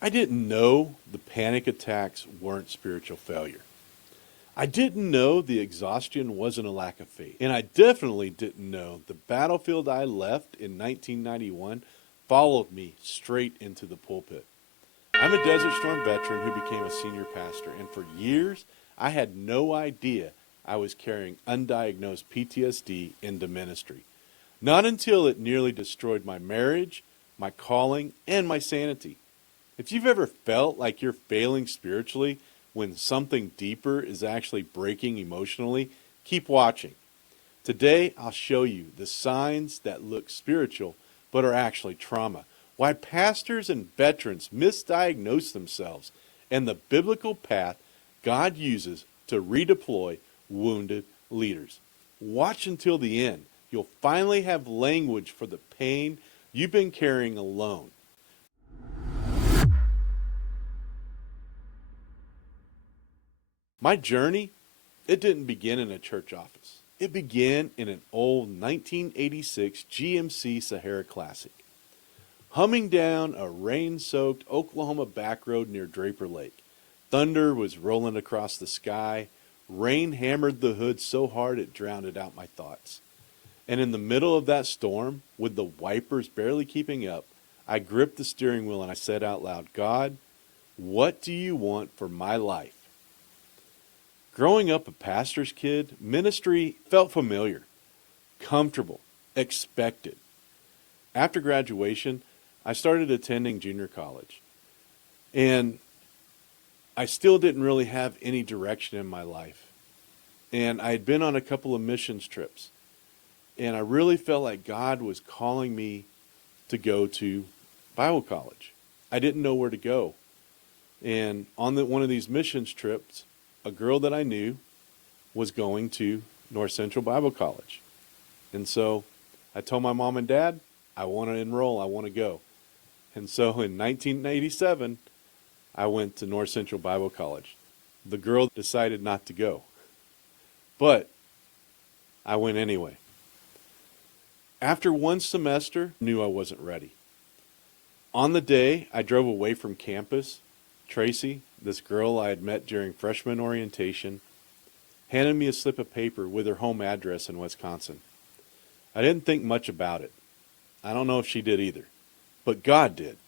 I didn't know the panic attacks weren't spiritual failure. I didn't know the exhaustion wasn't a lack of faith. And I definitely didn't know the battlefield I left in 1991 followed me straight into the pulpit. I'm a Desert Storm veteran who became a senior pastor, and for years I had no idea I was carrying undiagnosed PTSD into ministry. Not until it nearly destroyed my marriage, my calling, and my sanity. If you've ever felt like you're failing spiritually when something deeper is actually breaking emotionally, keep watching. Today, I'll show you the signs that look spiritual but are actually trauma, why pastors and veterans misdiagnose themselves, and the biblical path God uses to redeploy wounded leaders. Watch until the end. You'll finally have language for the pain you've been carrying alone. My journey, it didn't begin in a church office. It began in an old 1986 GMC Sierra Classic. Humming down a rain-soaked Oklahoma back road near Draper Lake. Thunder was rolling across the sky. Rain hammered the hood so hard it drowned out my thoughts. And in the middle of that storm, with the wipers barely keeping up, I gripped the steering wheel and I said out loud, God, what do you want for my life? Growing up a pastor's kid, ministry felt familiar, comfortable, expected. After graduation, I started attending junior college. And I still didn't really have any direction in my life. And I had been on a couple of missions trips. And I really felt like God was calling me to go to Bible college. I didn't know where to go. And on one of these missions trips, a girl that I knew was going to North Central Bible College. And so I told my mom and dad, I want to enroll, I want to go. And so in 1987, I went to North Central Bible College. The girl decided not to go, but I went anyway. After one semester, I knew I wasn't ready. On the day I drove away from campus, Tracy, this girl I had met during freshman orientation, handed me a slip of paper with her home address in Wisconsin. I didn't think much about it. I don't know if she did either, but God did.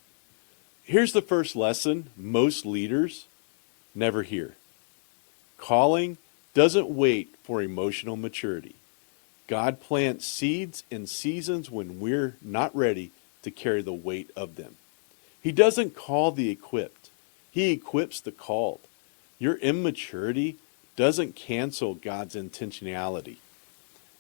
Here's the first lesson most leaders never hear. Calling doesn't wait for emotional maturity. God plants seeds in seasons when we're not ready to carry the weight of them. He doesn't call the equipped. He equips the called. Your immaturity doesn't cancel God's intentionality.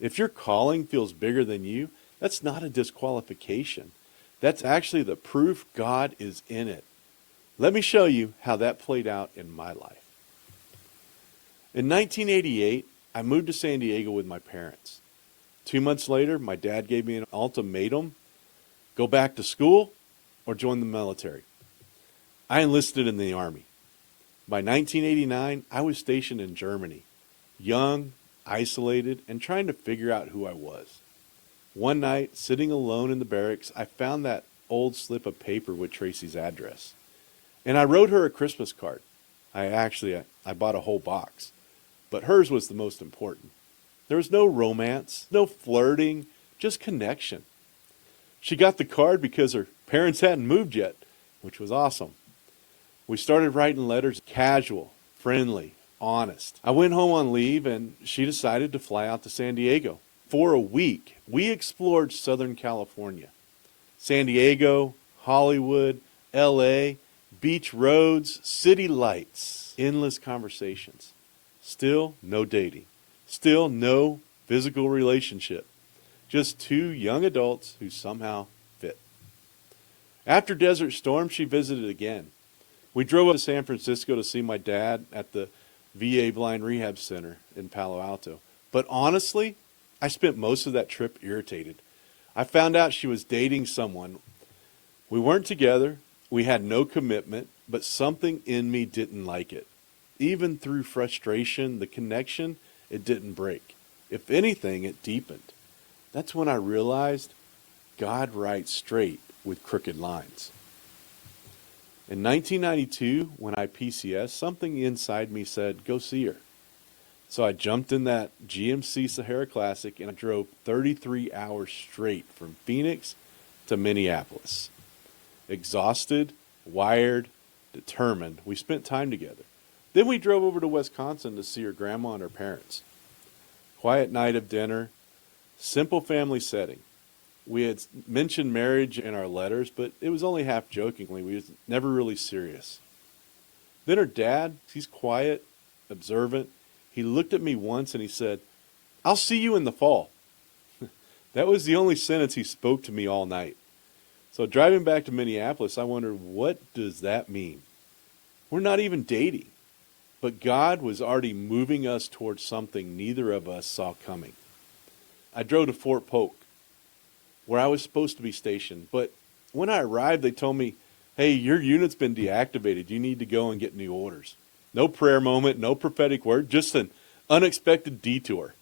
If your calling feels bigger than you, that's not a disqualification. That's actually the proof God is in it. Let me show you how that played out in my life. In 1988, I moved to San Diego with my parents. 2 months later, my dad gave me an ultimatum: go back to school or join the military. I enlisted in the Army. By 1989, I was stationed in Germany, young, isolated, and trying to figure out who I was. One night, sitting alone in the barracks, I found that old slip of paper with Tracy's address. And I wrote her a Christmas card. I bought a whole box, but hers was the most important. There was no romance, no flirting, just connection. She got the card because her parents hadn't moved yet, which was awesome. We started writing letters, casual, friendly, honest. I went home on leave and she decided to fly out to San Diego. For a week, we explored Southern California. San Diego, Hollywood, LA, beach roads, city lights, endless conversations. Still no dating. Still no physical relationship. Just two young adults who somehow fit. After Desert Storm, she visited again. We drove up to San Francisco to see my dad at the VA Blind Rehab Center in Palo Alto. But honestly, I spent most of that trip irritated. I found out she was dating someone. We weren't together. We had no commitment, but something in me didn't like it. Even through frustration, the connection, it didn't break. If anything, it deepened. That's when I realized God writes straight with crooked lines. In 1992, when I PCS, something inside me said, go see her. So I jumped in that GMC Sierra Classic and I drove 33 hours straight from Phoenix to Minneapolis. Exhausted, wired, determined. We spent time together. Then we drove over to Wisconsin to see her grandma and her parents. Quiet night of dinner, simple family setting. We had mentioned marriage in our letters, but it was only half jokingly. We was never really serious. Then her dad, he's quiet, observant. He looked at me once and he said, I'll see you in the fall. That was the only sentence he spoke to me all night. So driving back to Minneapolis, I wondered, what does that mean? We're not even dating. But God was already moving us towards something neither of us saw coming. I drove to Fort Polk, where I was supposed to be stationed. But when I arrived, they told me, hey, your unit's been deactivated. You need to go and get new orders. No prayer moment, no prophetic word, just an unexpected detour.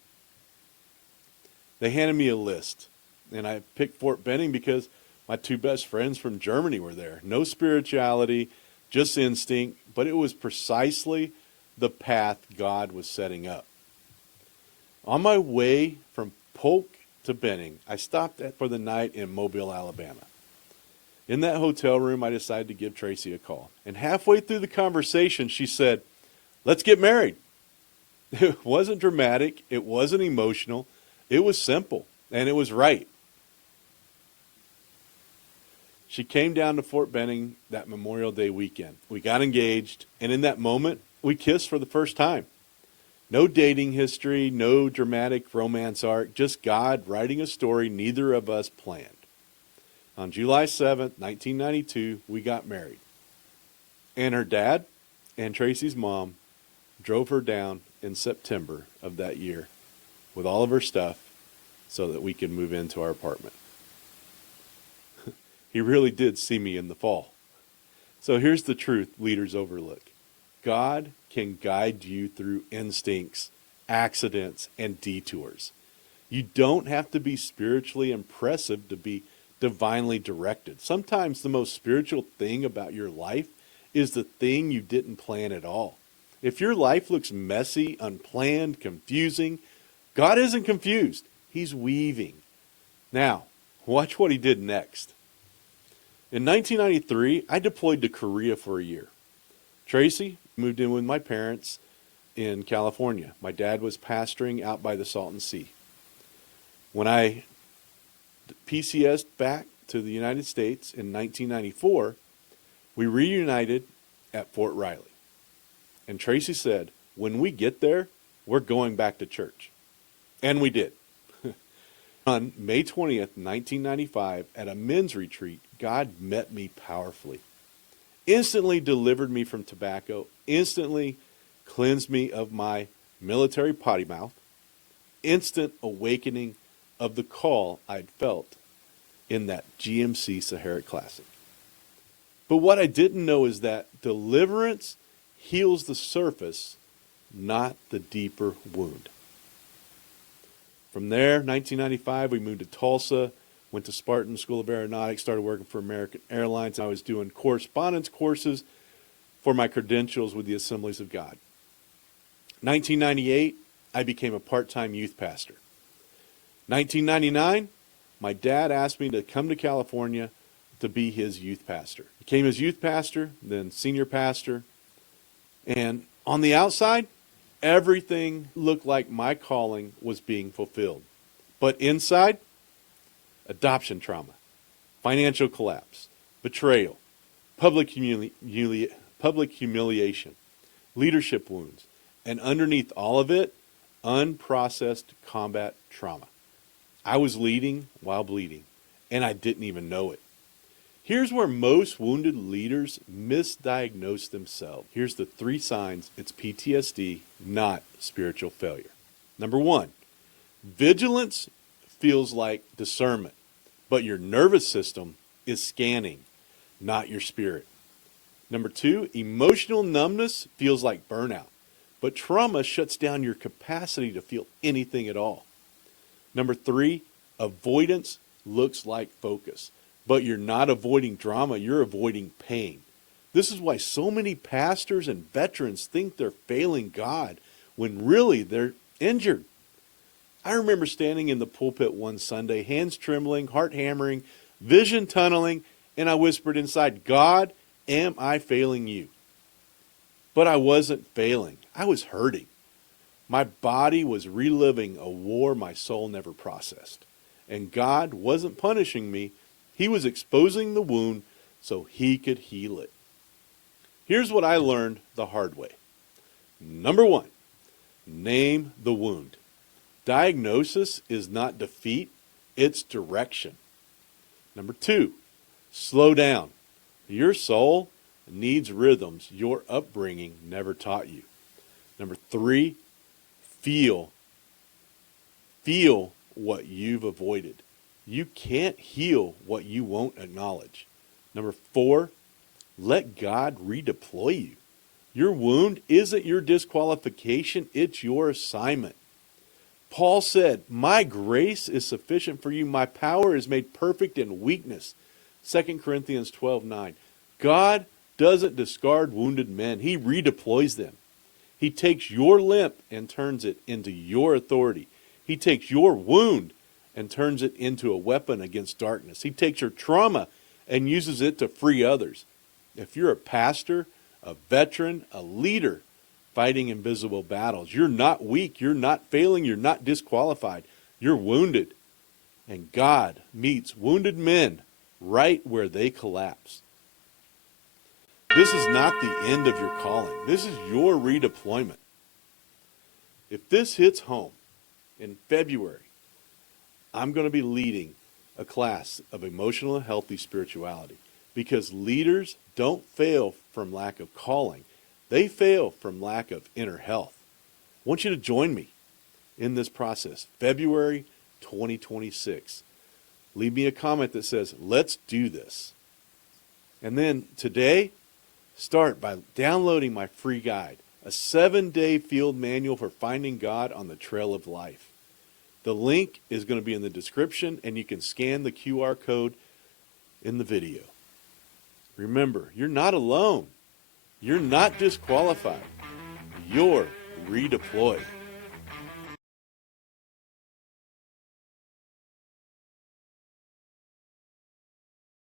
They handed me a list, and I picked Fort Benning because my two best friends from Germany were there. No spirituality, just instinct, but it was precisely the path God was setting up. On my way from Polk to Benning, I stopped for the night in Mobile, Alabama. In that hotel room, I decided to give Tracy a call. And halfway through the conversation, she said, let's get married. It wasn't dramatic. It wasn't emotional. It was simple. And it was right. She came down to Fort Benning that Memorial Day weekend. We got engaged. And in that moment, we kissed for the first time. No dating history, no dramatic romance arc, just God writing a story neither of us planned. On July 7th, 1992, we got married. And her dad and Tracy's mom drove her down in September of that year with all of her stuff so that we could move into our apartment. He really did see me in the fall. So here's the truth leaders overlook. God can guide you through instincts, accidents, and detours. You don't have to be spiritually impressive to be divinely directed. Sometimes the most spiritual thing about your life is the thing you didn't plan at all. If your life looks messy, unplanned, confusing, God isn't confused. He's weaving. Now, watch what he did next. In 1993, I deployed to Korea for a year. Tracy moved in with my parents in California. My dad was pastoring out by the Salton Sea. When I PCS'd back to the United States in 1994, we reunited at Fort Riley. And Tracy said, when we get there, we're going back to church. And we did. On May 20th, 1995, at a men's retreat, God met me powerfully. Instantly delivered me from tobacco, instantly cleansed me of my military potty mouth, instant awakening of the call I'd felt in that GMC Sierra Classic. But what I didn't know is that deliverance heals the surface, not the deeper wound. From there, 1995, we moved to Tulsa, went to Spartan School of Aeronautics, started working for American Airlines. I was doing correspondence courses for my credentials with the Assemblies of God. 1998, I became a part-time youth pastor. 1999, my dad asked me to come to California to be his youth pastor. Became his youth pastor, then senior pastor. And on the outside, everything looked like my calling was being fulfilled. But inside, adoption trauma, financial collapse, betrayal, public humiliation, leadership wounds, and underneath all of it, unprocessed combat trauma. I was leading while bleeding, and I didn't even know it. Here's where most wounded leaders misdiagnose themselves. Here's the 3 signs it's PTSD, not spiritual failure. Number 1, vigilance feels like discernment, but your nervous system is scanning, not your spirit. Number 2, emotional numbness feels like burnout, but trauma shuts down your capacity to feel anything at all. Number 3, avoidance looks like focus, but you're not avoiding drama, you're avoiding pain. This is why so many pastors and veterans think they're failing God when really they're injured. I remember standing in the pulpit one Sunday, hands trembling, heart hammering, vision tunneling, and I whispered inside, God, am I failing you? But I wasn't failing. I was hurting. My body was reliving a war my soul never processed. And God wasn't punishing me. He was exposing the wound so he could heal it. Here's what I learned the hard way. Number one, name the wound. Diagnosis is not defeat, it's direction. Number two, slow down. Your soul needs rhythms your upbringing never taught you. Number three, feel. Feel what you've avoided. You can't heal what you won't acknowledge. Number four, let God redeploy you. Your wound isn't your disqualification, it's your assignment. Paul said, my grace is sufficient for you. My power is made perfect in weakness. 2 Corinthians 12:9. God doesn't discard wounded men. He redeploys them. He takes your limp and turns it into your authority. He takes your wound and turns it into a weapon against darkness. He takes your trauma and uses it to free others. If you're a pastor, a veteran, a leader fighting invisible battles, you're not weak, you're not failing, you're not disqualified. You're wounded. And God meets wounded men right where they collapse. This is not the end of your calling. This is your redeployment. If this hits home in February, I'm going to be leading a class of emotional and healthy spirituality because leaders don't fail from lack of calling. They fail from lack of inner health. I want you to join me in this process, February 2026. Leave me a comment that says, let's do this. And then today, start by downloading my free guide, a 7-day field manual for finding God on the trail of life. The link is going to be in the description, and you can scan the QR code in the video. Remember, you're not alone. You're not disqualified. You're redeployed.